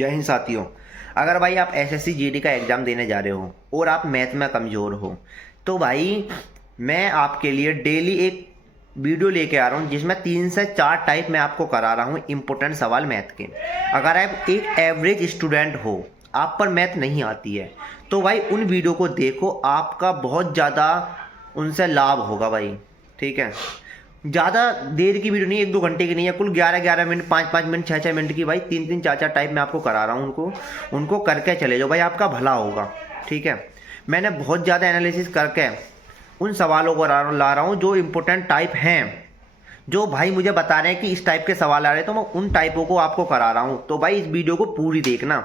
जय हिंद साथियों। अगर भाई आप एसएससी जीडी का एग्ज़ाम देने जा रहे हो और आप मैथ में कमज़ोर हो तो भाई मैं आपके लिए डेली एक वीडियो लेके आ रहा हूँ जिसमें 3 से 4 टाइप मैं आपको करा रहा हूँ इम्पोर्टेंट सवाल मैथ के। अगर आप एक एवरेज स्टूडेंट हो, आप पर मैथ नहीं आती है, तो भाई उन वीडियो को देखो, आपका बहुत ज़्यादा उनसे लाभ होगा भाई। ठीक है, ज़्यादा देर की वीडियो नहीं, 1-2 घंटे की नहीं है, कुल 11-11 मिनट, 5-5 मिनट, 6-6 मिनट की भाई 3-3 4-4 टाइप मैं आपको करा रहा हूँ। उनको करके चले जाओ भाई, आपका भला होगा। ठीक है, मैंने बहुत ज़्यादा एनालिसिस करके उन सवालों को ला रहा हूँ जो इम्पोर्टेंट टाइप हैं, जो भाई मुझे बता रहे हैं कि इस टाइप के सवाल आ रहे हैं, तो मैं उन टाइपों को आपको करा रहा हूँ। तो भाई इस वीडियो को पूरी देखना,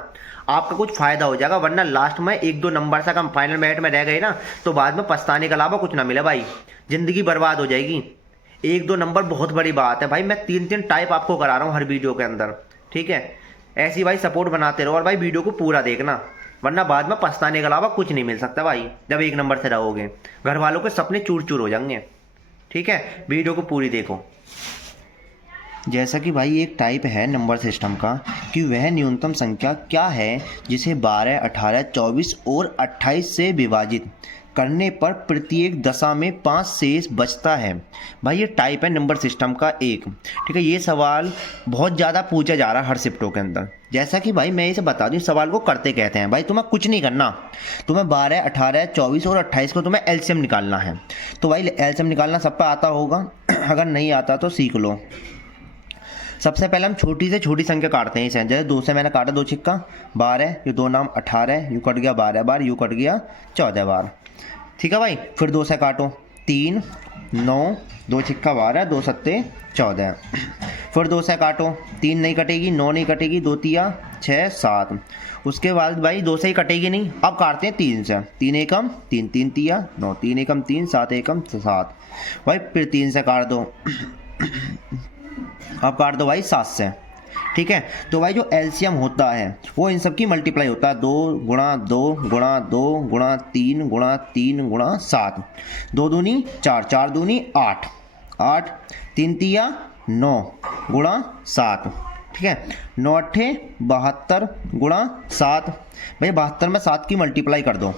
आपका कुछ फ़ायदा हो जाएगा, वरना लास्ट में 1-2 नंबर से कम फाइनल मेरिट में रह गए ना तो बाद में पछताने के अलावा कुछ ना मिले भाई, ज़िंदगी बर्बाद हो जाएगी। 1-2 नंबर बहुत बड़ी बात है भाई, मैं 3-3 टाइप आपको करा रहा हूँ हर वीडियो के अंदर। ठीक है, ऐसी भाई सपोर्ट बनाते रहो और भाई वीडियो को पूरा देखना, वरना बाद में पछताने के अलावा कुछ नहीं मिल सकता भाई। जब 1 नंबर से रहोगे घर वालों के सपने चूर चूर हो जाएंगे। ठीक है, वीडियो को पूरी देखो। जैसा कि भाई एक टाइप है नंबर सिस्टम का कि वह न्यूनतम संख्या क्या है जिसे 12, 18, 24 और 28 से विभाजित करने पर प्रत्येक दशा में 5 शेष बचता है। भाई ये टाइप है नंबर सिस्टम का एक। ठीक है, ये सवाल बहुत ज़्यादा पूछा जा रहा है हर शिफ्टों के अंदर। जैसा कि भाई मैं इसे बता दूँ, सवाल को करते कहते हैं भाई, तुम्हें कुछ नहीं करना, तुम्हें 12, 18, 24 और 28 को तुम्हें एलसीएम निकालना है। तो भाई एलसीएम निकालना सब पे आता होगा, अगर नहीं आता तो सीख लो। सबसे पहले हम छोटी से छोटी संख्या काटते हैं इसे। जैसे 2 से मैंने काटा 2 छिक्का 12, ये 2 नाम 18, यूँ कट गया 12 बार, यूँ कट गया 14 बार। ठीक है भाई, फिर 2 से काटो 3, 9, 2 छिक्का 12, 2 सत्ते 14। फिर 2 से काटो, 3 नहीं कटेगी, 9 नहीं कटेगी, 2 तिया 6, 7। उसके बाद भाई 2 से ही कटेगी नहीं, अब काटते हैं 3 से। 3 एकम 3, 3 तिया 9, 3 एकम 3, 7 एकम 7। भाई फिर 3 से काट दो, अब काट दो भाई 7 से। ठीक है, तो भाई जो एलसीएम होता है वो इन सब की मल्टीप्लाई होता है, 2 गुणा 2 गुणा 2 गुणा 3 गुणा 3 गुणा 7। 2 दूनी 4, 4 दूनी 8, 8 3 तिया 9 गुणा 7। ठीक है, 9 अट्ठे 72 गुणा 7। भाई 72 में 7 की मल्टीप्लाई कर दो,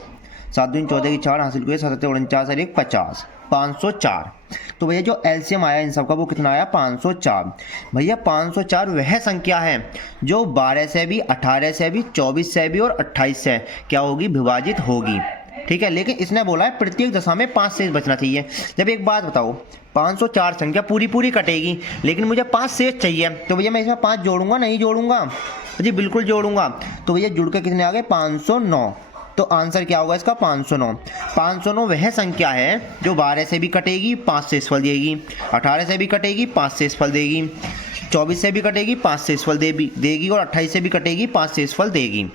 7 दूनी 14 की 4 हासिल हुए 7 49 और 1 50, 504। तो भैया जो एलसीएम आया इन सब का वो कितना आया, 504। भैया 504 वह संख्या है जो 12 से भी, 18 से भी, 24 से भी और 28 से क्या होगी, विभाजित होगी। ठीक है, लेकिन इसने बोला है प्रत्येक दशा में 5 शेष बचना चाहिए। जब एक बात बताओ, 504 संख्या पूरी पूरी कटेगी लेकिन मुझे 5 शेष चाहिए, तो भैया मैं इसमें 5 जोड़ूंगा नहीं जोड़ूंगा जी, बिल्कुल जोड़ूंगा। तो भैया जुड़ के कितने आ गए, 509। तो आंसर क्या होगा इसका, 509। 509 वह संख्या है जो 12 से भी कटेगी 5 शेषफल देगी, 18 से भी कटेगी 5 शेषफल देगी, 24 से भी कटेगी 5 शेषफल देगी और 28 से भी कटेगी 5 शेषफल देगी।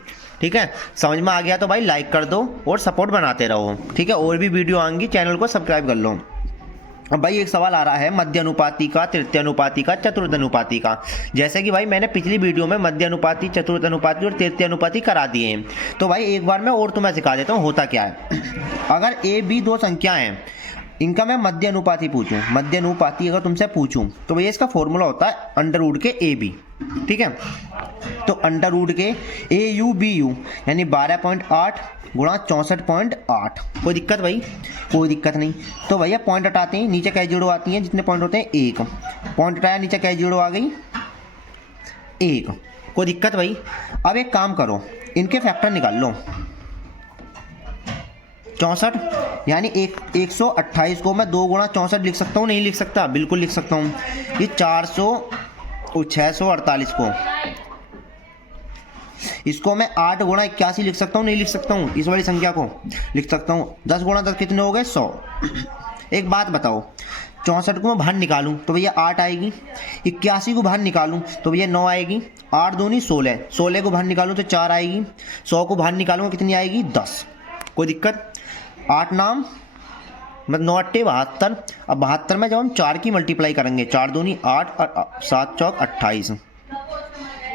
ठीक है, समझ में आ गया तो भाई लाइक कर दो और सपोर्ट बनाते रहो। ठीक है, और भी वीडियो आएंगी, चैनल को सब्सक्राइब कर लो। अब भाई एक सवाल आ रहा है मध्य अनुपाती का, तृतीय अनुपाती का, चतुर्थ अनुपाती का। जैसे कि भाई मैंने पिछली वीडियो में मध्य अनुपाती, चतुर्थ अनुपाती और तृतीय अनुपाती करा दिए हैं, तो भाई एक बार मैं और तुम्हें सिखा देता हूँ होता क्या है। अगर ए बी 2 संख्याएं हैं, इनका मैं मध्य अनुपाती पूछूं, मध्य अनुपाती अगर तुमसे पूछूं तो भैया इसका फॉर्मूला होता है अंडर रूट के ए बी। ठीक है, तो अंडर रूट के ए यू बी यू यानी 12.8 गुणा 64.8। कोई दिक्कत भाई, कोई दिक्कत नहीं। तो भैया पॉइंट हटाते हैं, नीचे क्या जीरो आती हैं, जितने पॉइंट होते हैं 1 पॉइंट हटाया, नीचे क्या जीरो आ गई 1। कोई दिक्कत भाई। अब एक काम करो, इनके फैक्टर निकाल लो। 64 यानी 128 को मैं 2 गुणा 64 लिख सकता हूँ, नहीं लिख सकता, बिल्कुल लिख सकता हूँ। ये 648 को, इसको मैं 8 गुणा 81 लिख सकता हूँ, नहीं लिख सकता हूँ, इस वाली संख्या को लिख सकता हूँ। 10 गुणा 10 कितने हो गए, 100। एक बात बताओ, 64 को मैं बाहर निकालूं तो भैया 8 आएगी, 81 को बाहर निकालूं तो भैया 9 आएगी, 8 दूनी 16, 16 को बाहर निकालूं तो 4 आएगी, 100 को बाहर निकालूंगा कितनी आएगी, 10। कोई दिक्कत। 8 नाम मतलब 9 अट्ठे 72। अब 72 में जब हम 4 की मल्टीप्लाई करेंगे, 4 दूनी 8 और 7 चौक 28,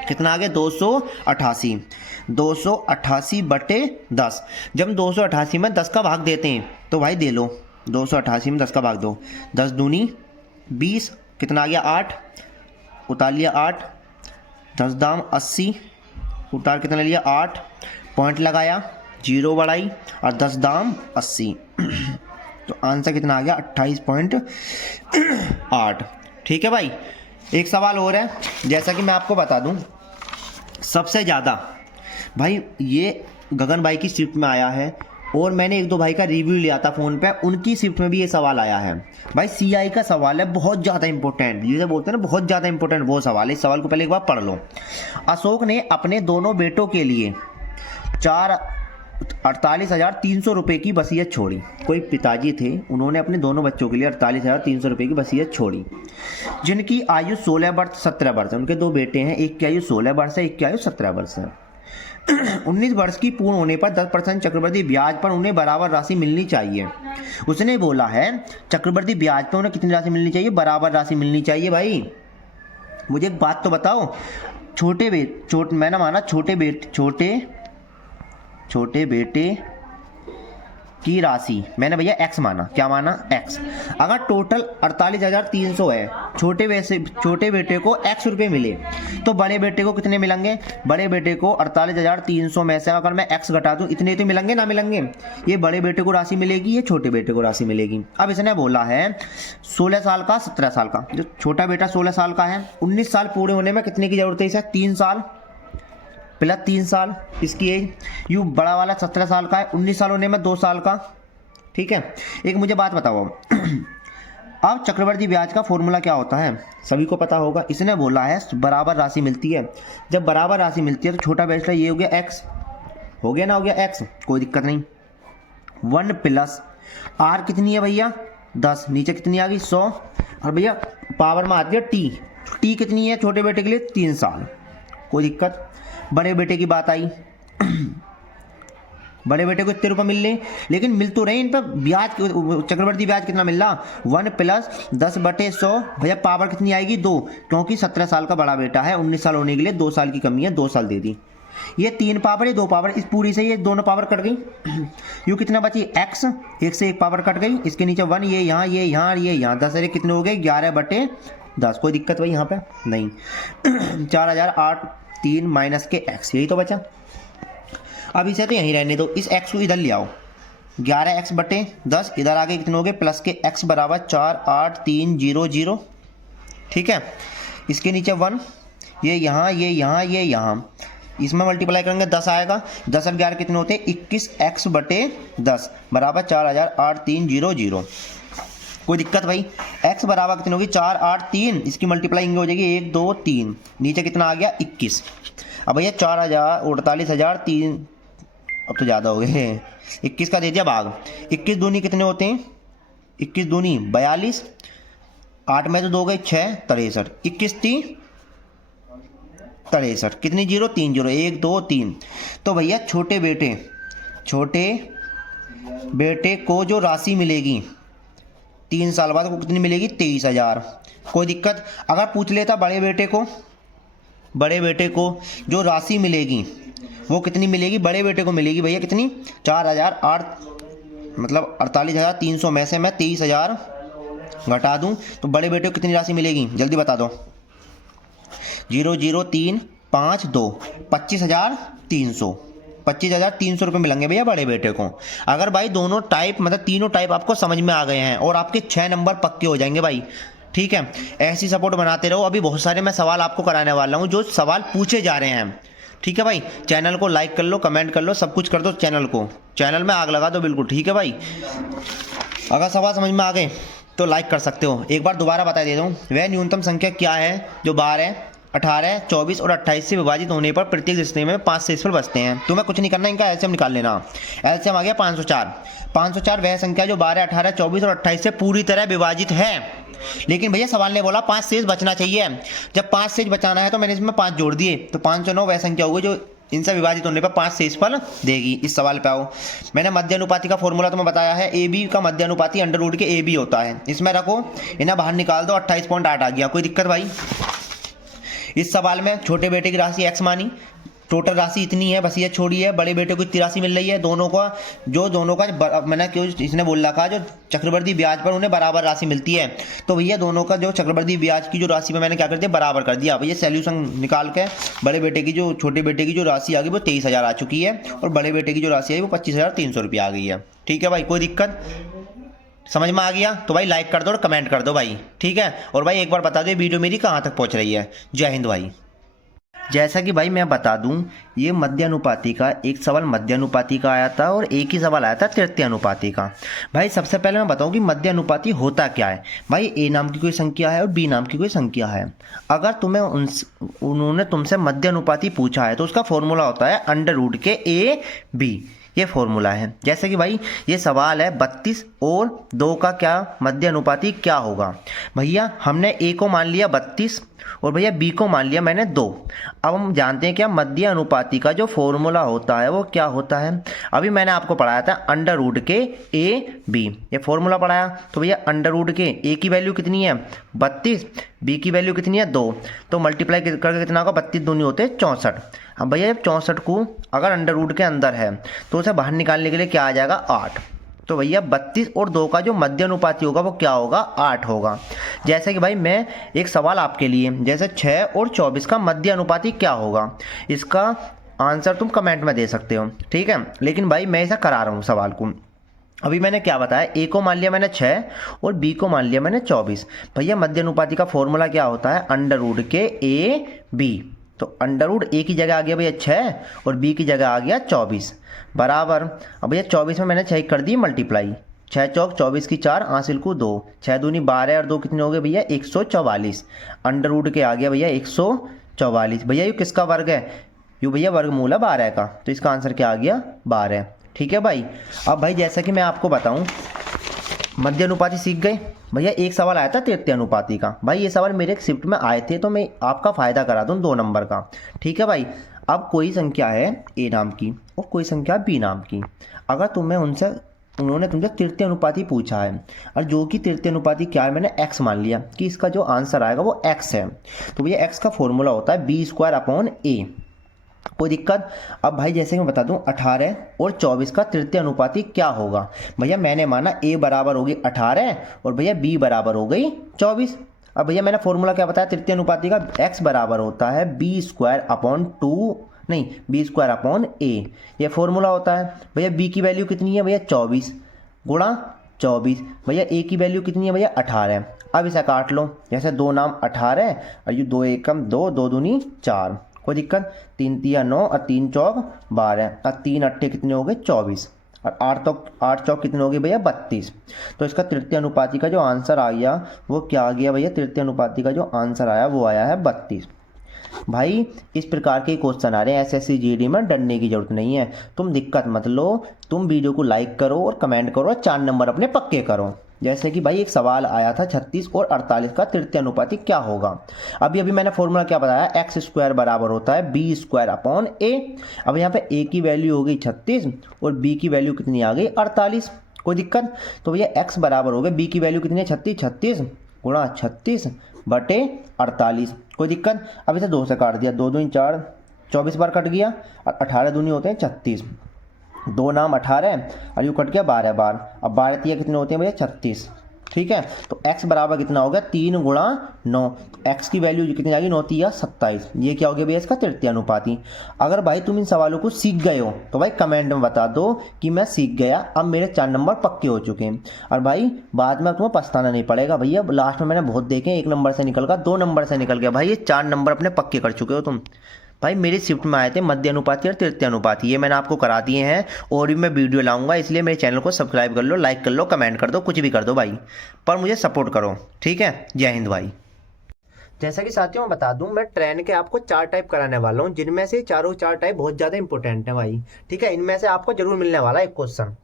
कितना आ गया, 288। 288 बटे 10। जब हम 288 में 10 का भाग देते हैं तो भाई दे लो, 288 में 10 का भाग दो, 10 दूनी 20, कितना आ गया 8, उतार लिया 8, 10 दाम 80, उतार कितना लिया 8 पॉइंट लगाया, 0 बढ़ाई और 10 दाम 80। तो आंसर कितना आ गया 28.8। ठीक है भाई। एक सवाल और है, जैसा कि मैं आपको बता दूं, सबसे ज़्यादा भाई ये गगन भाई की शिफ्ट में आया है और मैंने एक दो भाई का रिव्यू लिया था फ़ोन पे, उनकी शिफ्ट में भी ये सवाल आया है। भाई CI का सवाल है, बहुत ज़्यादा इंपॉर्टेंट, जिसे बोलते हैं ना बहुत ज़्यादा इंपॉर्टेंट वो सवाल है। इस सवाल को पहले एक बार पढ़ लो। अशोक ने अपने दोनों बेटों के लिए 48,300 रुपये की वसीयत छोड़ी। कोई पिताजी थे, उन्होंने अपने दोनों बच्चों के लिए 48,300 रुपये की वसीयत छोड़ी, जिनकी आयु 16 वर्ष 17 वर्ष है। उनके दो बेटे हैं, एक की आयु 16 वर्ष है, एक की आयु 17 वर्ष है। 19 वर्ष की पूर्ण होने पर 10% चक्रवृद्धि ब्याज पर उन्हें बराबर राशि मिलनी चाहिए। उसने बोला है चक्रवृद्धि ब्याज पर उन्हें कितनी राशि मिलनी चाहिए? बराबर राशि मिलनी चाहिए। भाई मुझे एक बात तो बताओ, मैंने माना छोटे बेटे की राशि मैंने भैया x माना। क्या माना? x। अगर टोटल 48,300 है, छोटे बेटे को x रुपये मिले तो बड़े बेटे को कितने मिलेंगे? बड़े बेटे को 48,300 में से अगर मैं x घटा दूं, इतने तो मिलेंगे ना मिलेंगे? ये बड़े बेटे को राशि मिलेगी, ये छोटे बेटे को राशि मिलेगी। अब इसने बोला है 16 साल का 17 साल का, जो छोटा बेटा 16 साल का है, 19 साल पूरे होने में कितने की जरूरत है इसे? 3 साल प्लस 3 साल इसकी एज। यू बड़ा वाला 17 साल का है, 19 साल होने में 2 साल का। ठीक है। एक मुझे बात बताओ अब चक्रवृद्धि ब्याज का फॉर्मूला क्या होता है? सभी को पता होगा। इसने बोला है बराबर राशि मिलती है। जब बराबर राशि मिलती है तो छोटा बेटा ये हो गया x, हो गया ना, हो गया x, कोई दिक्कत नहीं। 1 प्लस r कितनी है भैया? 10, नीचे कितनी आ गई? 100। और भैया पावर में आती है t कितनी है छोटे बेटे के लिए? 3 साल, कोई दिक्कत। बड़े बेटे की बात आई, बड़े बेटे को इतने रुपये मिल रहे, लेकिन मिल तो रहे इन पर ब्याज, चक्रवृद्धि ब्याज कितना मिल रहा? 1 प्लस 10/100। भैया पावर कितनी आएगी? 2, क्योंकि 17 साल का बड़ा बेटा है, 19 साल होने के लिए 2 साल की कमी है, 2 साल दे दी। ये 3 पावर, ये 2 पावर, इस पूरी से ये दोनों पावर कट गई। यू कितना बची? x, एक से एक पावर कट गई, इसके नीचे 1, ये यहाँ, ये यहाँ, ये यहाँ, 10 अरे कितने हो गए? 11/10। कोई दिक्कत भाई यहाँ पे नहीं। 4,008 माइनस के x, यही तो बचा। अब इसे तो यहीं रहने दो, इस x को इधर ले आओ। 11x/10 इधर आगे कितने हो गए? प्लस के x बराबर 48300। ठीक है। इसके नीचे 1, ये यहाँ, ये यहाँ, ये यहाँ, इसमें मल्टीप्लाई करेंगे 10 आएगा। 10 और 11 कितने होते हैं? 21x/10 बराबर 4,008,300। कोई दिक्कत भाई? x बराबर कितनी होगी? 483, इसकी मल्टीप्लाइंग हो जाएगी 1 2 3, नीचे कितना आ गया? 21। अब भैया 48,003, अब तो ज़्यादा हो गए, 21 का दे दिया भाग। 21 दूनी कितने होते हैं? 21 दूनी 42, 8 में तो 2 गए 6, 63, 21 3 63, कितनी जीरो? 3 जीरो, 1 2 3। तो भैया छोटे बेटे को जो राशि मिलेगी 3 साल बाद को कितनी मिलेगी? 23,000। कोई दिक्कत? अगर पूछ लेता बड़े बेटे को जो राशि मिलेगी वो कितनी मिलेगी? बड़े बेटे को मिलेगी भैया कितनी? 4,008, मतलब 48,300 में से मैं 23,000 घटा दूं तो बड़े बेटे को कितनी राशि मिलेगी? जल्दी बता दो। 0 0 3 5 2, 25,300। 25,300 रुपये मिलेंगे भैया बड़े बेटे को। अगर भाई दोनों टाइप, मतलब तीनों टाइप आपको समझ में आ गए हैं और आपके 6 नंबर पक्के हो जाएंगे भाई। ठीक है। ऐसी सपोर्ट बनाते रहो। अभी बहुत सारे मैं सवाल आपको कराने वाला हूँ जो सवाल पूछे जा रहे हैं। ठीक है भाई। चैनल को लाइक कर लो, कमेंट कर लो, सब कुछ कर दो। चैनल में आग लगा दो बिल्कुल। ठीक है भाई। अगर सवाल समझ में आ गए तो लाइक कर सकते हो। एक बार दोबारा बता देता हूँ, वह न्यूनतम संख्या क्या है जो 12, 18, 24 और 28 से विभाजित होने पर प्रत्येक रिश्ते में 5 शेषफल बचते हैं। तुम्हें कुछ नहीं करना, इनका एलसीएम निकाल लेना। एलसीएम आ गया 504। 504 वह संख्या जो 12, 18, 24 और 28 से पूरी तरह विभाजित है। लेकिन भैया सवाल ने बोला 5 शेष बचना चाहिए। जब 5 शेष बचाना है तो मैंने इसमें 5 जोड़ दिए, तो 509 वह संख्या होगी जो इनसे विभाजित होने पर 5 शेषफल देगी। इस सवाल पे आओ। मैंने मध्य अनुपाति का फॉर्मूला तुम्हें बताया है। ए बी का मध्य अनुपाति अंडर रूट के ए बी होता है। इसमें रखो, इन्हें बाहर निकाल दो, 28.8 आ गया। कोई दिक्कत भाई? इस सवाल में छोटे बेटे की राशि x मानी, टोटल राशि इतनी है, बस ये छोड़िए, बड़े बेटे को 83 मिल रही है, दोनों का मैंने क्यों इसने बोल रखा जो चक्रवर्ती ब्याज पर उन्हें बराबर राशि मिलती है, तो भैया दोनों का जो चक्रवर्ती ब्याज की जो राशि में मैंने क्या कर दिया, बराबर कर दिया। भैया सैल्यूशन निकाल के बड़े बेटे की जो छोटे बेटे की जो राशि आ गई वो 23,000 आ चुकी है, और बड़े बेटे की जो राशि आई वो 25,300 रुपये आ गई है। ठीक है भाई, कोई दिक्कत समझ में आ गया तो भाई लाइक कर दो और कमेंट कर दो भाई, ठीक है। और भाई एक बार बता दो वीडियो मेरी कहाँ तक पहुँच रही है। जय हिंद भाई। जैसा कि भाई मैं बता दूं, ये मध्यानुपाती का एक सवाल मध्यानुपाती का आया था और एक ही सवाल आया था तृतीयानुपाती का। भाई सबसे पहले मैं बताऊं कि मध्यानुपाती होता क्या है। भाई ए नाम की कोई संख्या है और बी नाम की कोई संख्या है, अगर उन्होंने तुमसे मध्यानुपाती पूछा है तो उसका फॉर्मूला होता है अंडर रूट के ए बी, ये फॉर्मूला है। जैसे कि भाई ये सवाल है 32 और 2 का क्या मध्यानुपाती क्या होगा। भैया हमने ए को मान लिया 32 और भैया बी को मान लिया मैंने 2। अब हम जानते हैं क्या मध्यानुपाती का जो फॉर्मूला होता है वो क्या होता है। अभी मैंने आपको पढ़ाया था अंडर रूट के ए बी, ये फॉर्मूला पढ़ाया। तो भैया अंडर रूट के ए की वैल्यू कितनी है 32, बी की वैल्यू कितनी है 2, तो मल्टीप्लाई करके कितना होगा 32 दूनी होते 64। अब भैया जब 64 को अगर अंडर रूट के अंदर है तो उसे बाहर निकालने के लिए क्या आ जाएगा 8। तो भैया 32 और 2 का जो मध्यानुपाती होगा वो क्या होगा 8 होगा। जैसे कि भाई मैं एक सवाल आपके लिए, जैसे 6 और 24 का मध्यानुपाती क्या होगा, इसका आंसर तुम कमेंट में दे सकते हो, ठीक है। लेकिन भाई मैं ऐसा करा रहा हूँ सवाल को। अभी मैंने क्या बताया, ए को मान लिया मैंने 6 और बी को मान लिया मैंने 24। भैया मध्यानुपाती का फॉर्मूला क्या होता है अंडर रूट के ए बी। तो अंडर रूट ए की जगह आ गया भैया 6 और बी की जगह आ गया 24 बराबर। अब भैया 24 में मैंने 6 कर दी मल्टीप्लाई, 6 चौक 24 की 4 हासिल को 2, 6 दूनी 12 और 2 कितने हो गए भैया 144। अंडर रूट के आ गया भैया 144। भैया ये किसका वर्ग है, यू भैया वर्गमूल है 12 का, तो इसका आंसर क्या आ गया 12। ठीक है भाई। अब भाई जैसा कि मैं आपको बताऊं मध्यानुपाती सीख गए। भैया एक सवाल आया था तृतीयानुपाती का, भाई ये सवाल मेरे एक शिफ्ट में आए थे तो मैं आपका फ़ायदा करा दूँ 2 नंबर का। ठीक है भाई। अब कोई संख्या है ए नाम की और कोई संख्या बी नाम की, अगर उन्होंने तुमसे तृतीयानुपाती पूछा है और जो कि तृतीयानुपाती क्या है मैंने x मान लिया कि इसका जो आंसर आएगा वो x है, तो भैया x का फॉर्मूला होता है b² a। कोई दिक्कत। अब भाई जैसे मैं बता दूं 18 और 24 का तृतीयानुपाती क्या होगा। भैया मैंने माना a बराबर होगी 18 और भैया b बराबर हो गई 24। अब भैया मैंने फॉर्मूला क्या बताया तृतीयानुपाती का, x बराबर होता है b² ये फॉर्मूला होता है। भैया b की वैल्यू कितनी है भैया 24 गुणा 24। भैया a की वैल्यू कितनी है भैया 18। अब इसे काट लो, जैसे 2 नाम 18 और ये 2 एकम 2, 2 दूनी 4, कोई दिक्कत। 3 तिया 9 और 3 चौक 12 और 3 अट्ठे कितने हो गए 24 और 8 चौक कितने हो गए भैया 32। तो इसका तृतीयानुपाती का जो आंसर आ गया वो क्या आ गया भैया, तृतीयानुपाती का जो आंसर आया वो आया है 32। भाई इस प्रकार के क्वेश्चन आ रहे हैं एसएससी जीडी में, डरने की जरूरत नहीं है, तुम दिक्कत मत लो, तुम वीडियो को लाइक करो और कमेंट करो और 4 नंबर अपने पक्के करो। जैसे कि भाई एक सवाल आया था 36 और 48 का तृतीयानुपाती क्या होगा। अभी मैंने फॉर्मूला क्या बताया, x² बराबर होता है b²/a। अब यहाँ पे a की वैल्यू हो गई 36 और b की वैल्यू कितनी आ गई 48, कोई दिक्कत। तो भैया x बराबर हो गया, b की वैल्यू कितनी है 36 गुणा 36 बटे 48, कोई दिक्कत। अब इसे 2 से काट दिया, 2 दूनी 4, 24 बार कट गया और 18 दूनी होते हैं 36, 2 नाम 18 और यू कट गया 12 बार। अब 12 तिया कितने होते हैं भैया 36, ठीक है। तो x बराबर कितना हो गया 3 गुणा 9, x की वैल्यू कितनी आ गई 9 तिया 27। ये क्या हो गया भैया इसका तृतीयानुपाती। अगर भाई तुम इन सवालों को सीख गए हो तो भाई कमेंट में बता दो कि मैं सीख गया, अब मेरे 4 नंबर पक्के हो चुके हैं और भाई बाद में तुम्हें पछताना नहीं पड़ेगा। भैया लास्ट में मैंने बहुत देखे 1 नंबर से निकल गया, 2 नंबर से निकल गया, भाई ये 4 नंबर अपने पक्के कर चुके हो तुम। भाई मेरी शिफ्ट में आए थे मध्यानुपाती और तृतीयानुपाती, ये मैंने आपको करा दिए हैं और भी मैं वीडियो लाऊंगा, इसलिए मेरे चैनल को सब्सक्राइब कर लो, लाइक कर लो, कमेंट कर दो, कुछ भी कर दो भाई, पर मुझे सपोर्ट करो, ठीक है। जय हिंद भाई। जैसा कि साथियों मैं बता दूं, मैं ट्रेन के आपको 4 टाइप कराने वाला हूं, जिनमें से चारों 4 टाइप बहुत ज़्यादा इंपॉर्टेंट है भाई, ठीक है। इनमें से आपको जरूर मिलने वाला है एक क्वेश्चन।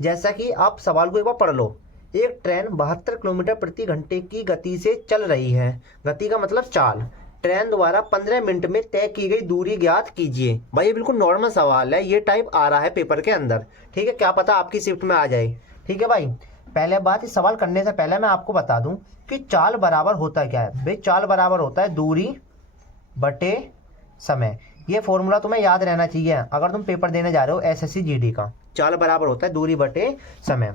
जैसा कि आप सवाल को एक बार पढ़ लो, एक ट्रेन 72 किलोमीटर प्रति घंटे की गति से चल रही है, गति का मतलब चाल, ट्रेन द्वारा 15 मिनट में तय की गई दूरी ज्ञात कीजिए। भाई ये बिल्कुल नॉर्मल सवाल है, ये टाइप आ रहा है पेपर के अंदर, ठीक है, क्या पता आपकी शिफ्ट में आ जाए, ठीक है भाई। पहले बात, इस सवाल करने से पहले मैं आपको बता दूं कि चाल बराबर होता क्या है। भाई चाल बराबर होता है दूरी बटे समय, ये फॉर्मूला तुम्हें याद रहना चाहिए अगर तुम पेपर देने जा रहे हो एसएससी जीडी का। चाल बराबर होता है दूरी बटे समय।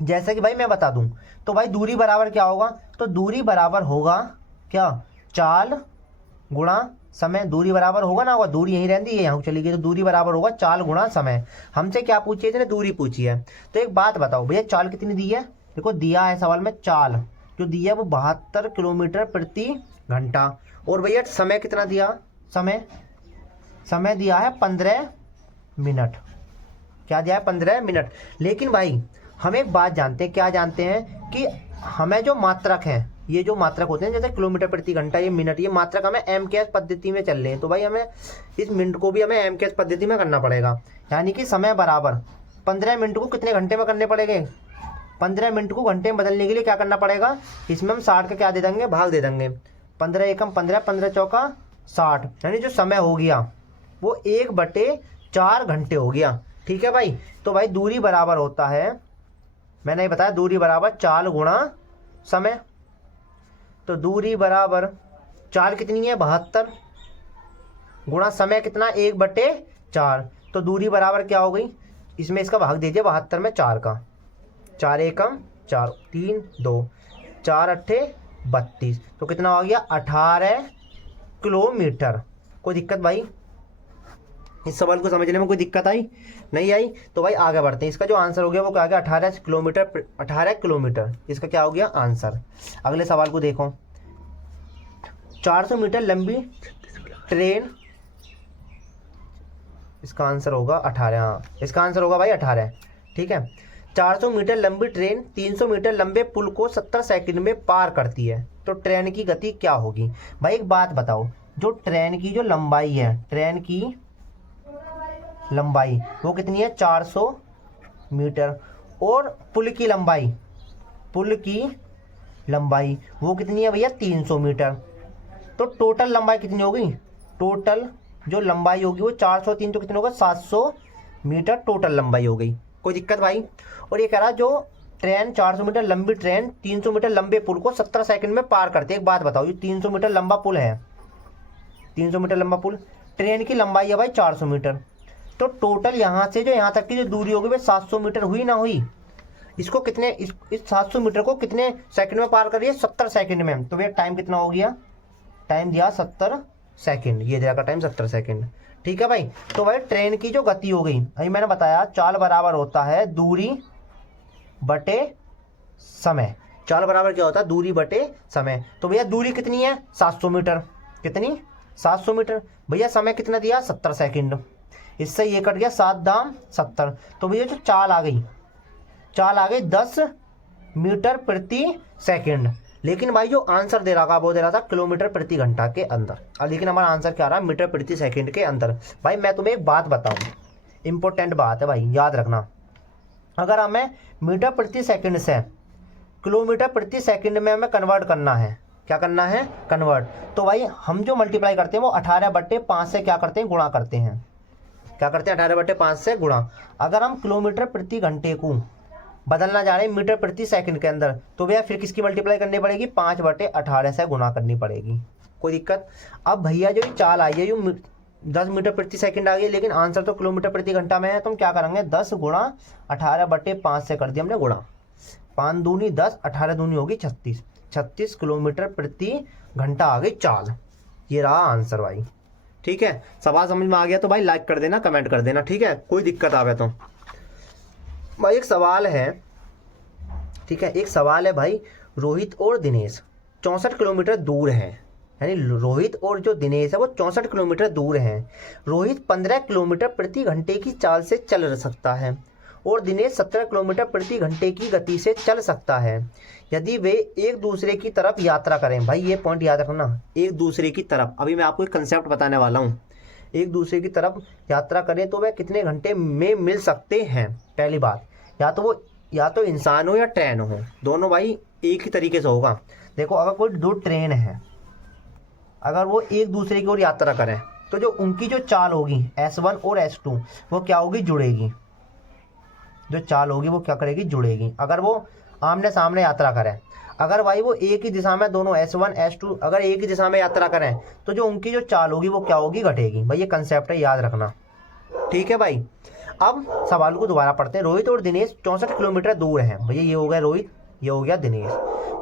जैसे कि भाई मैं बता दूं तो भाई दूरी बराबर क्या होगा, तो दूरी बराबर होगा क्या, चाल गुणा समय। दूरी बराबर होगा ना, होगा, दूरी यहीं रहती है, यहाँ चली गई, तो दूरी बराबर होगा चाल गुणा समय। हमसे क्या पूछी है, इसने दूरी पूछी है। तो एक बात बताओ भैया, चाल कितनी दी है, देखो दिया है सवाल में चाल जो दी है वो 72 किलोमीटर प्रति घंटा। और भैया समय कितना दिया, समय दिया है 15 मिनट। क्या दिया है, 15 मिनट। लेकिन भाई हम एक बात जानते हैं, क्या जानते हैं कि हमें जो मात्रक हैं, ये जो मात्रक होते हैं जैसे किलोमीटर प्रति घंटा, ये मिनट, ये मात्रक हमें एमकेएस पद्धति में चल रहे हैं। तो भाई हमें इस मिनट को भी हमें एमकेएस पद्धति में करना पड़ेगा। यानी कि समय बराबर 15 मिनट को कितने घंटे में करने पड़ेंगे, 15 मिनट को घंटे में बदलने के लिए क्या करना पड़ेगा, इसमें हम 60 का क्या दे देंगे, भाग दे देंगे। 15 एकम 15, 15 चौका 60, यानी जो समय हो गया वो 1/4 घंटे हो गया। ठीक है भाई। तो भाई दूरी बराबर होता है, मैंने बताया दूरी बराबर चाल गुणा समय। तो दूरी बराबर चाल कितनी है 72 गुणा समय कितना 1/4। तो दूरी बराबर क्या हो गई, इसमें इसका भाग दीजिए 72 में 4 का, 4 एकम 4, 3 2, 4 अट्ठे 32, तो कितना हो गया 18 किलोमीटर। कोई दिक्कत भाई, इस सवाल को समझने में कोई दिक्कत आई, नहीं आई? तो भाई आगे बढ़ते हैं। इसका जो आंसर हो गया वो क्या आ गया 18 किलोमीटर, 18 किलोमीटर इसका क्या हो गया आंसर। अगले सवाल को देखो, 400 मीटर लंबी ट्रेन, इसका आंसर होगा 18, हाँ इसका आंसर होगा भाई 18। ठीक है, 400 मीटर लंबी ट्रेन 300 मीटर लंबे पुल को 70 सेकंड में पार करती है, तो ट्रेन की गति क्या होगी। भाई एक बात बताओ, जो ट्रेन की जो लंबाई है, ट्रेन की लंबाई वो कितनी है 400 मीटर, और पुल की लंबाई वो कितनी है भैया 300 मीटर। तो टोटल लंबाई कितनी होगी, टोटल जो लंबाई होगी वो 400 3 तो कितनी होगा 700 मीटर टोटल लंबाई हो गई। कोई दिक्कत भाई। और ये कह रहा जो ट्रेन 400 मीटर लंबी ट्रेन 300 मीटर लंबे पुल को 70 सेकंड में पार करती है। एक बात बताओ, ये 300 मीटर लंबा पुल है, 300 मीटर लंबा पुल, ट्रेन की लंबाई है भाई 400 मीटर, तो टोटल यहाँ से जो यहाँ तक की जो दूरी होगी वो 700 मीटर हुई ना हुई। इसको कितने इस 700 मीटर को कितने सेकंड में पार कर रही है, 70 सेकंड में। तो भैया टाइम कितना हो गया, टाइम दिया 70 सेकंड, ये दिया का टाइम 70 सेकंड। ठीक है भाई। तो भाई ट्रेन की जो गति हो गई, अभी मैंने बताया चाल बराबर होता है दूरी बटे समय। चाल बराबर क्या होता है, दूरी बटे समय। तो भैया दूरी कितनी है 700 मीटर, कितनी 700 मीटर। भैया समय कितना दिया 70 सेकंड, इससे ये कट गया 7 दाम 70। तो भैया जो चाल आ गई 10 मीटर प्रति सेकंड। लेकिन भाई जो आंसर दे रहा था वो दे रहा था किलोमीटर प्रति घंटा के अंदर, और लेकिन हमारा आंसर क्या आ रहा है मीटर प्रति सेकंड के अंदर। भाई मैं तुम्हें एक बात बताऊं, इंपॉर्टेंट बात है भाई, याद रखना। अगर हमें मीटर प्रति सेकंड से किलोमीटर प्रति सेकंड में हमें कन्वर्ट करना है, क्या करना है कन्वर्ट, तो भाई हम जो मल्टीप्लाई करते हैं वो 18/5 से क्या करते हैं, गुणा करते हैं। क्या करते हैं 18/5 से गुणा। अगर हम किलोमीटर प्रति घंटे को बदलना जा रहे हैं मीटर प्रति सेकंड के अंदर, तो भैया फिर किसकी मल्टीप्लाई करनी पड़ेगी, 5/18 से गुणा करनी पड़ेगी। कोई दिक्कत। अब भैया जो चाल आई है जो 10 मीटर प्रति सेकंड आ गई, लेकिन आंसर तो किलोमीटर प्रति घंटा में है, तो हम क्या करेंगे 10 गुणा 18/5 से कर दिया हमने गुणा, 5 दूनी 10, 18 दूनी होगी 36 किलोमीटर प्रति घंटा आ गई चाल। ये रहा आंसर भाई। ठीक है, सवाल समझ में आ गया तो भाई लाइक कर देना, कमेंट कर देना। ठीक है, कोई दिक्कत आवे तो भाई एक सवाल है, ठीक है, एक सवाल है भाई, रोहित और दिनेश 64 किलोमीटर दूर हैं, यानी रोहित और जो दिनेश है वो 64 किलोमीटर दूर हैं। रोहित 15 किलोमीटर प्रति घंटे की चाल से चल सकता है और दिनेश 17 किलोमीटर प्रति घंटे की गति से चल सकता है। यदि वे एक दूसरे की तरफ यात्रा करें, भाई ये पॉइंट याद रखना, एक दूसरे की तरफ, अभी मैं आपको एक कंसेप्ट बताने वाला हूँ, एक दूसरे की तरफ यात्रा करें तो वह कितने घंटे में मिल सकते हैं। पहली बात, या तो इंसान हो या ट्रेन हो, दोनों भाई एक ही तरीके से होगा। देखो अगर कोई दो ट्रेन है, अगर वो एक दूसरे की ओर यात्रा करें तो जो उनकी जो चाल होगी S1 और S2 वो क्या होगी, जुड़ेगी। जो चाल होगी वो क्या करेगी, जुड़ेगी। अगर वो आमने सामने यात्रा करें, अगर भाई वो एक ही दिशा में दोनों S1 S2 अगर एक ही दिशा में यात्रा करें तो जो उनकी जो चाल होगी वो क्या होगी, घटेगी। भाई ये कंसेप्ट है, याद रखना, ठीक है भाई। अब सवाल को दोबारा पढ़ते हैं। रोहित और दिनेश 64 किलोमीटर दूर हैं। भैया ये हो गया रोहित, ये हो गया दिनेश,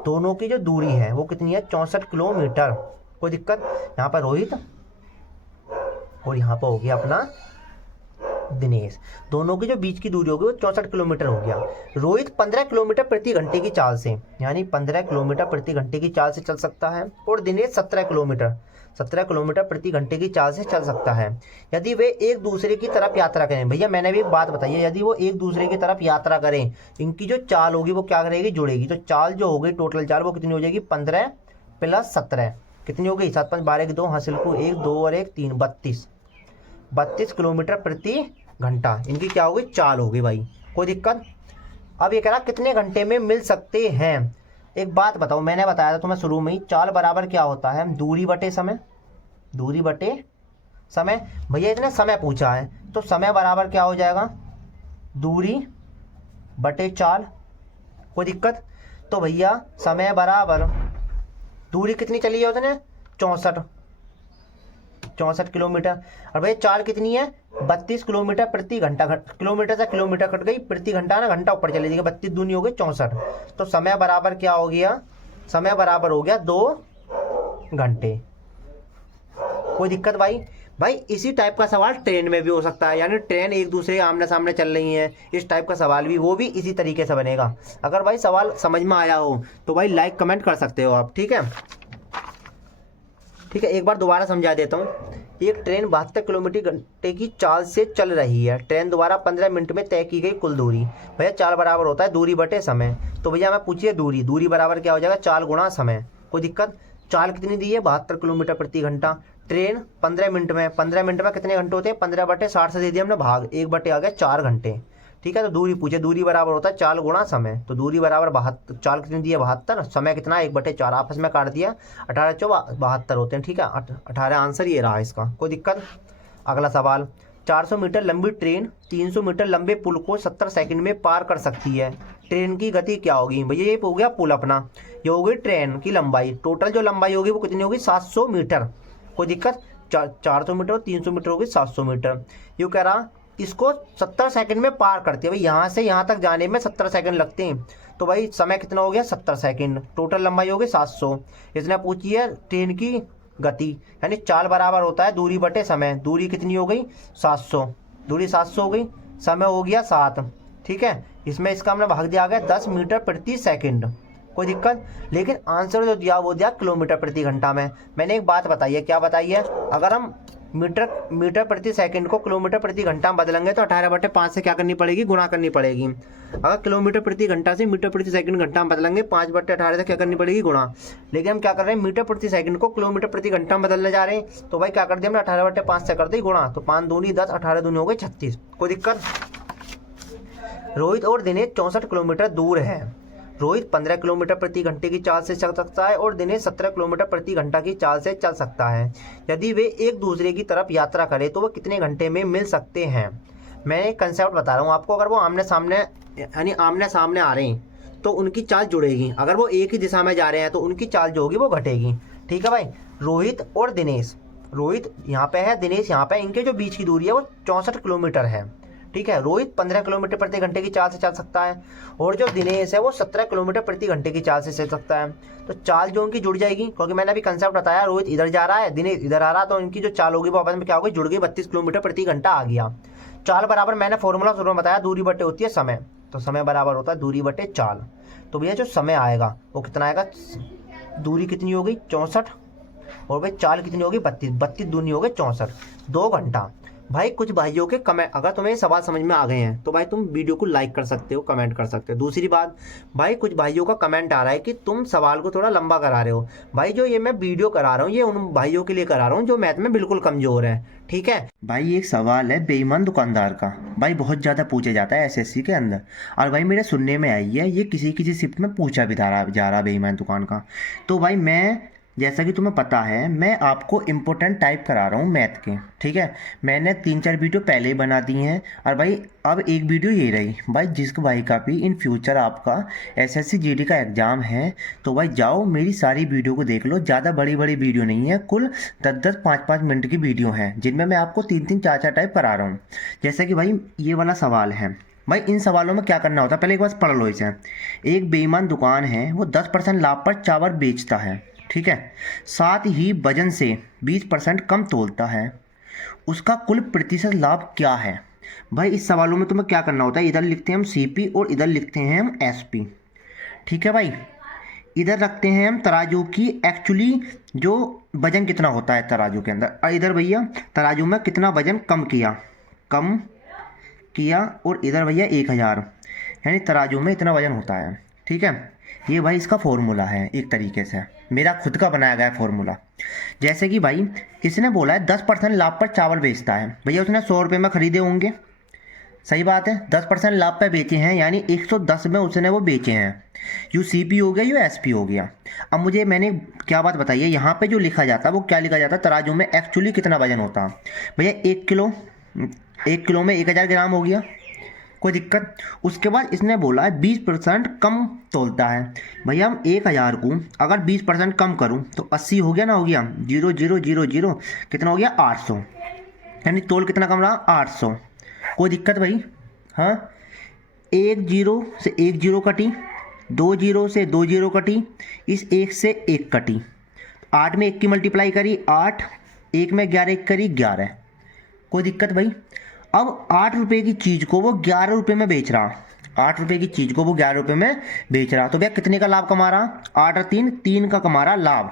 दोनों की जो दूरी है वो कितनी है, 64 किलोमीटर। कोई दिक्कत? यहाँ पर रोहित और यहाँ पर हो गया अपना दिनेश, दोनों की जो बीच की दूरी होगी वो 64 किलोमीटर हो गया। रोहित 15 किलोमीटर प्रति घंटे की चाल से, यानी 15 किलोमीटर प्रति घंटे की चाल से चल सकता है, और दिनेश 17 किलोमीटर प्रति घंटे की चाल से चल सकता है। यदि वे एक दूसरे की तरफ यात्रा करें, भैया मैंने भी एक बात बताई है, यदि वो एक दूसरे की तरफ यात्रा करें, इनकी जो चाल होगी वो क्या करेगी, जुड़ेगी। तो चाल जो हो गई, टोटल चाल वो कितनी हो जाएगी, 15 + 17 कितनी हो गई, 7 5 12 2 हासिल को 1 2 और 1 3 32 किलोमीटर प्रति घंटा इनकी क्या होगी, चाल होगी भाई। कोई दिक्कत? अब ये कह रहा कितने घंटे में मिल सकते हैं। एक बात बताओ, मैंने बताया था तुम्हें शुरू में ही, चाल बराबर क्या होता है, दूरी बटे समय, दूरी बटे समय। भैया इतने समय पूछा है तो समय बराबर क्या हो जाएगा, दूरी बटे चाल। कोई दिक्कत? तो भैया समय बराबर दूरी कितनी चली है उसने, 64 किलोमीटर, और भैया चाल कितनी है, 32 किलोमीटर प्रति घंटा। किलोमीटर से किलोमीटर कट गई, प्रति घंटा ना, घंटा ऊपर चली जाएगी, 32 दूनी हो गई 64। तो समय बराबर क्या हो गया, समय बराबर हो गया 2 घंटे। कोई दिक्कत भाई? भाई इसी टाइप का सवाल ट्रेन में भी हो सकता है, यानी ट्रेन एक दूसरे के आमने सामने चल रही है, इस टाइप का सवाल भी, वो भी इसी तरीके से बनेगा। अगर भाई सवाल समझ में आया हो तो भाई लाइक कमेंट कर सकते हो आप, ठीक है। ठीक है, एक बार दोबारा समझा देता हूँ। एक ट्रेन 72 किलोमीटर घंटे की चाल से चल रही है, ट्रेन द्वारा 15 मिनट में तय की गई कुल दूरी। भैया चाल बराबर होता है दूरी बटे समय। तो भैया मैं पूछिए दूरी बराबर क्या हो जाएगा, चाल गुणा समय। कोई दिक्कत? चाल कितनी दी है, 72 किलोमीटर प्रति घंटा, ट्रेन 15 मिनट में, 15 मिनट में कितने घंटे होते हैं, 15 बटे 60 से दे दिया हमने भाग, 1 बटे आ गया 4 घंटे। ठीक है, तो दूरी पूछे, दूरी बराबर होता है चाल गुणा समय। तो दूरी बराबर 72, चाल कितनी दी है 72, समय कितना 1 बटे 4, आपस में काट दिया, 18 × 4 72 होते हैं। ठीक है, 18 आंसर ये रहा इसका। कोई दिक्कत? अगला सवाल, 400 मीटर लंबी ट्रेन 300 मीटर लंबे पुल को 70 सेकंड में पार कर सकती है, ट्रेन की गति क्या होगी। भैया ये हो गया पुल अपना, ये हो गई ट्रेन की लंबाई, टोटल जो लंबाई होगी वो कितनी होगी, 700 मीटर। कोई दिक्कत? 400 मीटर और 300 मीटर होगी 700 मीटर। ये कह रहा इसको 70 सेकंड में पार करती है। भाई यहाँ से यहाँ तक जाने में 70 सेकंड लगते हैं, तो भाई समय कितना हो गया, 70 सेकंड, टोटल लंबाई होगी 700। इसने पूछी है ट्रेन की गति, यानी चाल बराबर होता है दूरी बटे समय। दूरी कितनी हो गई, 700, दूरी 700 हो गई, समय हो गया 7। ठीक है, इसमें इसका हमने भाग दिया गया 10 मीटर प्रति सेकंड। कोई दिक्कत? लेकिन आंसर जो दिया वो दिया किलोमीटर प्रति घंटा में। मैंने एक बात बताई है, क्या बताई है, अगर हम मीटर प्रति सेकंड को किलोमीटर प्रति घंटा में बदलेंगे तो 18/5 से क्या करनी पड़ेगी, गुणा करनी पड़ेगी। अगर किलोमीटर प्रति घंटा से मीटर प्रति सेकंड घंटा में बदलेंगे 5/18 से क्या करनी पड़ेगी, गुणा। लेकिन हम क्या कर रहे हैं, मीटर प्रति सेकंड को किलोमीटर प्रति घंटा में बदलने जा रहे हैं, तो भाई क्या कर दिया हमने, 18/5 से कर दी गुणा। तो 5 दूनी 10, 18 दूनी हो गई 36। कोई दिक्कत? रोहित और दिनेश 64 किलोमीटर दूर है। रोहित 15 किलोमीटर प्रति घंटे की चाल से चल सकता है और दिनेश 17 किलोमीटर प्रति घंटा की चाल से चल सकता है। यदि वे एक दूसरे की तरफ यात्रा करें तो वो कितने घंटे में मिल सकते हैं। मैं एक कंसेप्ट बता रहा हूँ आपको, अगर वो आमने सामने यानी आमने सामने आ रहे हैं तो उनकी चाल जुड़ेगी, अगर वो एक ही दिशा में जा रहे हैं तो उनकी चाल जो होगी वो घटेगी। ठीक है भाई, रोहित और दिनेश, रोहित यहाँ पे है, दिनेश यहाँ पे, इनके जो बीच की दूरी है वो 64 किलोमीटर है। ठीक है, रोहित 15 किलोमीटर प्रति घंटे की चाल से चल सकता है और जो दिनेश है वो 17 किलोमीटर प्रति घंटे की चाल से चल सकता है। तो चाल जो उनकी जुड़ जाएगी, क्योंकि मैंने अभी कंसेप्ट बताया, रोहित इधर जा रहा है, दिनेश इधर आ रहा है, तो इनकी जो चाल होगी वो आपस में क्या होगी, जुड़ गई, 32 किलोमीटर प्रति घंटा आ गया। चाल बराबर मैंने फॉर्मूला शुरू में बताया, दूरी बटे होती है समय, तो समय बराबर होता है दूरी बटे चाल। तो भैया जो समय आएगा वो कितना आएगा, दूरी कितनी हो गई 64 और भाई चाल कितनी होगी 32 दूनी हो गई 64, 2 घंटा। भाई कुछ भाइयों के कमेंट, अगर तुम्हें सवाल समझ में आ गए हैं तो भाई तुम वीडियो को लाइक कर सकते हो, कमेंट कर सकते हो। दूसरी बात भाई, कुछ भाइयों का कमेंट आ रहा है कि तुम सवाल को थोड़ा लंबा करा रहे हो। भाई जो ये मैं वीडियो करा रहा हूँ ये उन भाइयों के लिए करा रहा हूँ जो मैथ में बिल्कुल कमजोर है। ठीक है भाई, एक सवाल है बेईमान दुकानदार का, भाई बहुत ज़्यादा पूछा जाता है एसएससी के अंदर, और भाई मेरे सुनने में आई है ये किसी किसी शिफ्ट में पूछा भी जा रहा बेईमान दुकान का। तो भाई मैं जैसा कि तुम्हें पता है मैं आपको इम्पोर्टेंट टाइप करा रहा हूँ मैथ के, ठीक है। मैंने 3-4 वीडियो पहले ही बना दी हैं और भाई अब एक वीडियो ये रही भाई। जिसको भाई का भी इन फ्यूचर आपका एसएससी जीडी का एग्ज़ाम है तो भाई जाओ मेरी सारी वीडियो को देख लो। ज़्यादा बड़ी बड़ी वीडियो नहीं है, कुल 10-10 5-5 मिनट की वीडियो हैं जिनमें मैं आपको 3-3 4-4 टाइप करा रहा हूँ। जैसे कि भाई ये वाला सवाल है भाई, इन सवालों में क्या करना होता है पहले एक बार पढ़ लो इसे। एक बेईमान दुकान है, वो 10% लाभ पर चावल बेचता है, ठीक है। साथ ही वजन से 20% कम तोलता है, उसका कुल प्रतिशत लाभ क्या है। भाई इस सवालों में तुम्हें क्या करना होता है, इधर लिखते हैं हम सीपी और इधर लिखते हैं हम एसपी, ठीक है भाई। इधर रखते हैं हम तराजू की एक्चुअली जो वजन कितना होता है तराजू के अंदर, और इधर भैया तराजू में कितना वजन कम किया और इधर भैया 1000, यानी तराजू में इतना वजन होता है, ठीक है। ये भाई इसका फॉर्मूला है, एक तरीके से मेरा खुद का बनाया गया फॉर्मूला। जैसे कि भाई इसने बोला है 10% लाभ पर चावल बेचता है, भैया उसने 100 रुपये में ख़रीदे होंगे, सही बात है। 10% लाभ पर बेचे हैं यानी 110 में उसने वो बेचे हैं। यू सीपी हो गया, यू एसपी हो गया। अब मुझे मैंने क्या बात बताई है, यहाँ पे जो लिखा जाता है वो क्या लिखा जाता है, तराजू में एक्चुअली कितना वजन होता है। भैया 1 किलो में 1000 ग्राम हो गया, कोई दिक्कत। उसके बाद इसने बोला है 20% कम तोलता है। भैया हम 1000 को अगर 20% कम करूं तो 80 हो गया ना, हो गया 0000 कितना हो गया 800, यानी तोल कितना कम रहा 800। कोई दिक्कत भाई, हाँ। 1 0 से 1 0 कटी, 2 0 से 2 0 कटी, इस 1 से 1 कटी, 8 में 1 की मल्टीप्लाई करी 8, 1 में 11 1 करी 11। कोई दिक्कत भाई। अब 8 रुपये की चीज़ को वो 11 रुपये में बेच रहा, 8 रुपये की चीज़ को वो 11 रुपये में बेच रहा, तो भैया कितने का लाभ कमा रहा, 8 और 3 का कमा रहा लाभ।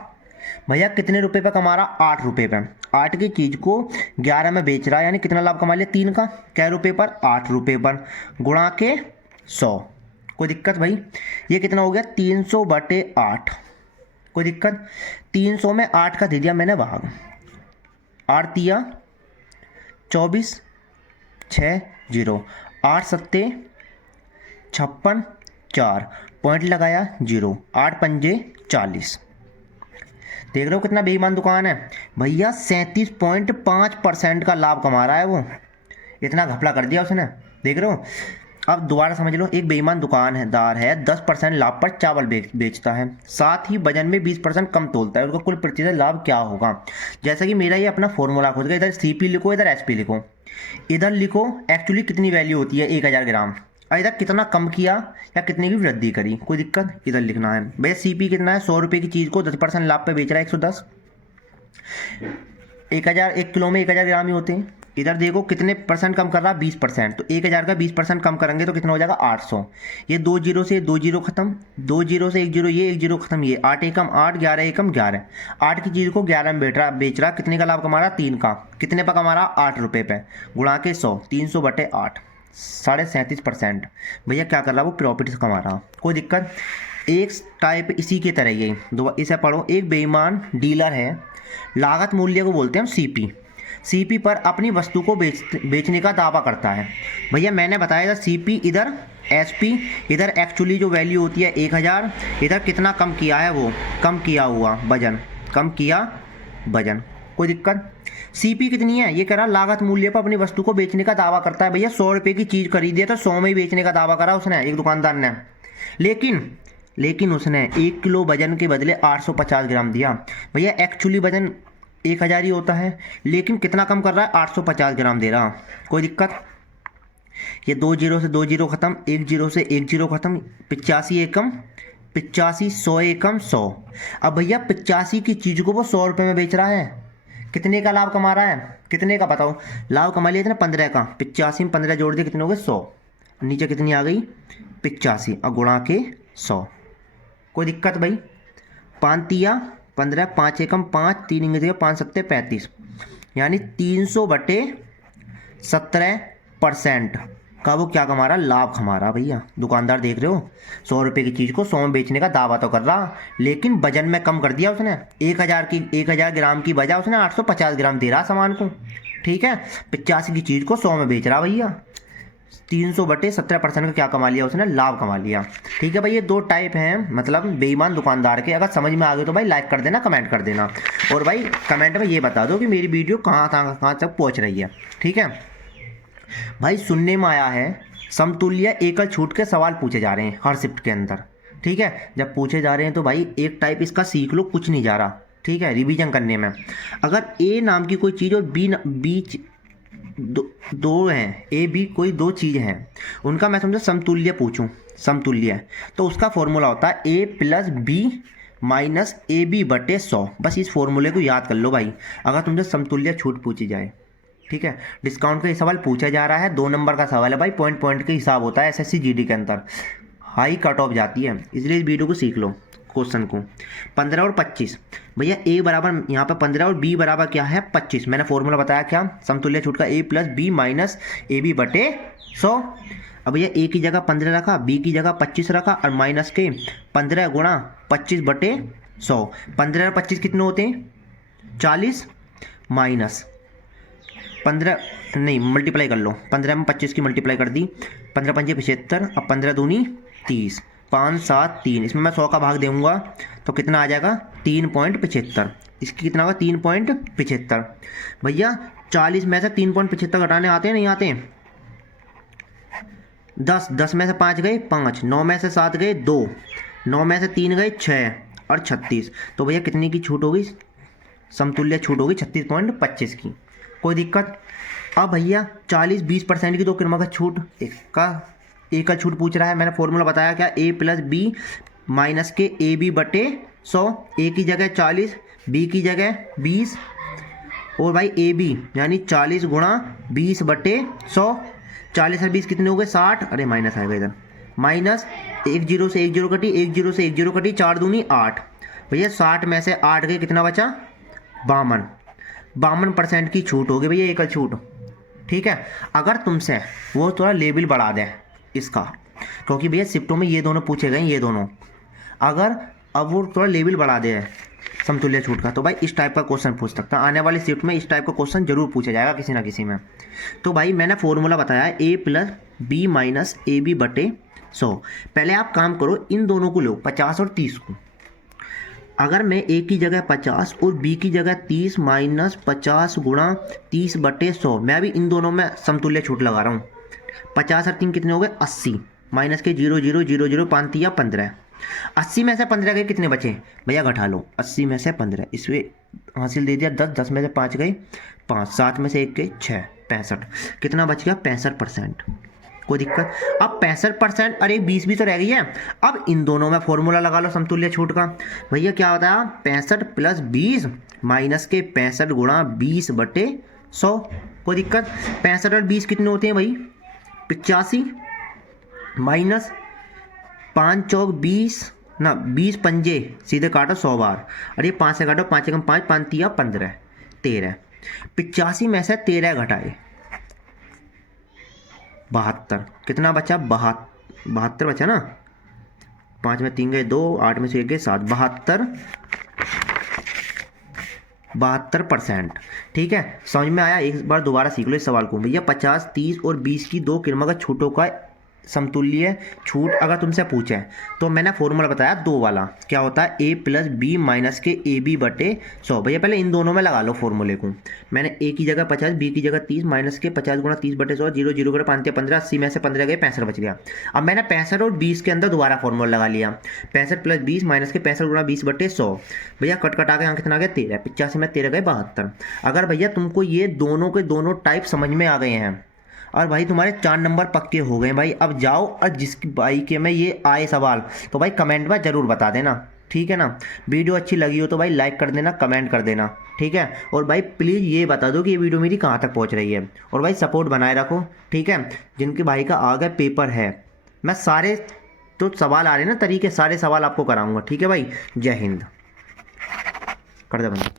भैया कितने रुपए पे कमा रहा, 8 रुपये पे। 8 की चीज़ को 11 में बेच रहा, यानी कितना लाभ कमा लिया 3 का, क्या रुपये पर 8 रुपये पर, गुणा के 100। कोई दिक्कत भाई। ये कितना हो गया 300/8। कोई दिक्कत। 300 में 8 का दे दिया मैंने भाग, 8 तिया 24 6 0, 8 सत्ते 56 4, पॉइंट लगाया 0, 8 पंजे 40। देख रहे हो कितना बेईमान दुकान है भैया, 37.5% का लाभ कमा रहा है वो, इतना घपला कर दिया उसने, देख रहे हो। अब दोबारा समझ लो, एक बेईमान दुकानदार है 10% लाभ पर चावल बेचता है, साथ ही वजन में 20% कम तोलता है, उसका कुल प्रतिशत लाभ क्या होगा। जैसा कि मेरा ये अपना फॉर्मूला खुद का, इधर सीपी लिखो इधर एसपी लिखो, इधर लिखो एक्चुअली कितनी वैल्यू होती है 1000 ग्राम, और इधर कितना कम किया या कितने की वृद्धि करी, कोई दिक्कत। इधर लिखना है भैया सीपी कितना है, 100 रुपये की चीज़ को 10% लाभ पे बेच रहा है 110, 1 किलो में 1000 ग्राम ही होते हैं। इधर देखो कितने परसेंट कम कर रहा है 20%, तो 1000 का 20% कम करेंगे तो कितना हो जाएगा 800। ये 2 0 से 2 0 खत्म, 2 0 से 1 0, ये 1 0 खत्म, ये 8 एकम 8, 11 एकम 11। 8 की चीज़ को 11 में बेच रहा, कितने का लाभ कमा रहा 3 का, कितने पर कमा रहा 8 रुपये पे, गुणा के 100, 300/8, 37%। भैया क्या कर रहा वो प्रॉफिट से कमा रहा, कोई दिक्कत। एक टाइप इसी की तरह ही, इसे पढ़ो। एक बेईमान डीलर है, लागत मूल्य को बोलते हैं हम सीपी पर अपनी वस्तु को बेचने का दावा करता है। भैया मैंने बताया था सीपी इधर एसपी, इधर एक्चुअली जो वैल्यू होती है 1000, इधर कितना कम किया है वो, कम किया हुआ वजन, कम किया वजन, कोई दिक्कत। सीपी कितनी है, ये कह रहा लागत मूल्य पर अपनी वस्तु को बेचने का दावा करता है। भैया 100 रुपये की चीज़ खरीदी है तो 100 में ही बेचने का दावा करा उसने, एक दुकानदार ने, लेकिन उसने 1 किलो वजन के बदले 850 ग्राम दिया। भैया एक्चुअली वजन 1000 ही होता है, लेकिन कितना कम कर रहा है 850 ग्राम दे रहा, कोई दिक्कत। ये 2 0 से 2 0 खत्म, 1 0 से 1 0 खत्म, 85 एकम 85, 100 एकम 100। अब भैया 85 की चीज़ को वो 100 रुपये में बेच रहा है, कितने का लाभ कमा रहा है, कितने का बताओ, लाभ कमा लिया था ना 15 का, 85 में 15 जोड़ दिए कितने हो गए 100, नीचे कितनी आ गई 85 और गुणा के 100। कोई दिक्कत भाई। 5 तिया 15, 5 एकम 5, 3 इंग्लिश 5 सत्ते 35, यानी 300/17% का वो क्या कमा रहा, लाभ कमा रहा। भैया दुकानदार देख रहे हो, 100 रुपये की चीज़ को 100 में बेचने का दावा तो कर रहा, लेकिन वजन में कम कर दिया उसने, 1000 ग्राम की बजाय उसने 850 ग्राम दे रहा सामान को, ठीक है। 85 की चीज़ को 100 में बेच रहा भैया, 300/70% का क्या कमा लिया उसने, लाभ कमा लिया। ठीक है भाई, ये 2 टाइप हैं मतलब बेईमान दुकानदार के। अगर समझ में आ गए तो भाई लाइक कर देना, कमेंट कर देना, और भाई कमेंट में ये बता दो कि मेरी वीडियो कहाँ तक पहुँच रही है। ठीक है भाई, सुनने में आया है समतुल्य एकल छूट के सवाल पूछे जा रहे हैं हर शिफ्ट के अंदर। ठीक है, जब पूछे जा रहे हैं तो भाई एक टाइप इसका सीख लो, कुछ नहीं जा रहा। ठीक है, रिवीजन करने में अगर ए नाम की कोई चीज़ और बी दो हैं, ए बी कोई 2 चीज़ हैं, उनका मैं समझो समतुल्य पूछूं, समतुल्य, तो उसका फॉर्मूला होता है a plus b minus a b बटे 100। बस इस फॉर्मूले को याद कर लो भाई, अगर तुमसे समतुल्य छूट पूछी जाए। ठीक है, डिस्काउंट का ये सवाल पूछा जा रहा है, 2 नंबर का सवाल है भाई, पॉइंट के हिसाब होता है एसएससी जीडी के अंदर, हाई कट ऑफ जाती है, इसलिए इस वीडियो को सीख लो क्वेश्चन को। 15 और 25 भैया, ए बराबर यहाँ पे 15 और बी बराबर क्या है 25। मैंने फॉर्मूला बताया क्या, समतुल्य छूट का a plus b minus a b बटे 100। अब भैया ए की जगह 15 रखा, बी की जगह 25 रखा, और माइनस के 15 गुणा 25 बटे 100। 15 और 25 कितने होते हैं 40, माइनस 15 नहीं मल्टीप्लाई कर लो, 15 में 25 की मल्टीप्लाई कर दी, 15 पंजे 75, अब 15 दूनी 30, 5 7 3, इसमें मैं 100 का भाग दूंगा तो कितना आ जाएगा 3.75। इसकी कितना होगा 3.75। भैया 40 में से 3.75 घटाने आते हैं नहीं आते हैं? 10 में से 5 गए 5, 9 में से 7 गए 2, 9 में से 3 गए 6 और 36। तो भैया कितनी की छूट होगी, समतुल्य छूट होगी 36.25 की। कोई दिक्कत? अब भैया 40-20% की 2 क्रमांक छूट, एक का छूट पूछ रहा है। मैंने फॉर्मूला बताया क्या, ए प्लस बी माइनस के ए बी बटे 100। ए की जगह 40, बी की जगह 20, और भाई ए बी यानी 40 गुणा 20 बटे 100। 40 और 20 कितने हो गए 60, अरे माइनस आएगा इधर, माइनस 1 0 से 1 0 कटी, 1 0 से 1 0 कटी, 4 दूनी 8। भैया 60 में से 8 गए, कितना बचा 52% की छूट होगी भैया, एकल छूट। ठीक है, अगर तुमसे वो थोड़ा लेवल बढ़ा दे इसका, क्योंकि भैया शिफ्टों में ये दोनों पूछे गए, ये दोनों, अगर अब वो थोड़ा लेवल बढ़ा दे समतुल्य छूट का, तो भाई इस टाइप का क्वेश्चन पूछ सकता है। आने वाली शिफ्ट में इस टाइप का क्वेश्चन जरूर पूछा जाएगा किसी ना किसी में। तो भाई मैंने फॉर्मूला बताया a plus b minus a b बटे 100। पहले आप काम करो, इन दोनों को लो 50 और 30 को। अगर मैं ए की जगह 50 और बी की जगह 30 माइनस 50 गुणा 30 बटे 100, मैं अभी इन दोनों में समतुल्य छूट लगा रहा हूँ। 50 और 3 कितने हो गए 80, माइनस के 0 0 0 0 5 या 15। 80 में से 15 गए, कितने बचे भैया घटा लो, 80 में से 15, इसमें हासिल दे दिया 10, 10 में से 5 गए 5, 7 में से 1 गए 6, 65, कितना बच गया 65%। कोई दिक्कत? अब 65%, अरे 20 भी तो रह गई है। अब इन दोनों में फॉर्मूला लगा लो समतुल्य छूट का। भैया क्या होता है 65 प्लस 20 माइनस के 65 गुणा 20 बटे 100। कोई दिक्कत? 65 और 20 कितने होते हैं भाई 85, माइनस 5 चौक 20 ना 20 पंजे सीधे काटो 100 बार, अरे 5 से काटो, 5 एकम 5, 5 तिया 15, 13। 85 में से 13 घटाए 72, कितना बचा 72 बचा ना, 5 में 3 गए 2, 8 में से 1 गए 7, 72%। ठीक है, समझ में आया? एक बार दोबारा सीख लो इस सवाल को। भैया 50, 30 और 20 की 2 क्रमागत छूटों का समतुल्य छूट अगर तुमसे पूछे तो मैंने फॉर्मूला बताया 2 वाला, क्या होता है ए प्लस बी माइनस के ए बी बटे 100। भैया पहले इन दोनों में लगा लो फॉर्मूले को। मैंने ए की जगह 50, बी की जगह 30, माइनस के 50 गुणा 30 बटे 100, 0 0 5 15, 80 में से 15 गए 65 बच गया। अब मैंने 65 और 20 के अंदर दोबारा फॉर्मूला लगा लिया, 65 प्लस 20 माइनस के 65 गुणा 20 बटे 100। भैया कट कटा के यहाँ कितना गया 13, 85 में 13 गए 72। अगर भैया तुमको ये दोनों के दोनों टाइप समझ में आ गए हैं और भाई तुम्हारे 4 नंबर पक्के हो गए भाई, अब जाओ और जिसकी भाई के में ये आए सवाल तो भाई कमेंट में ज़रूर बता देना। ठीक है ना? वीडियो अच्छी लगी हो तो भाई लाइक कर देना, कमेंट कर देना। ठीक है, और भाई प्लीज़ ये बता दो कि ये वीडियो मेरी कहाँ तक पहुँच रही है, और भाई सपोर्ट बनाए रखो। ठीक है, जिनके भाई का आगे पेपर है, मैं सारे तो सवाल आ रहे हैं ना तरीके, सारे सवाल आपको कराऊंगा। ठीक है भाई, जय हिंद। कर दे बंद।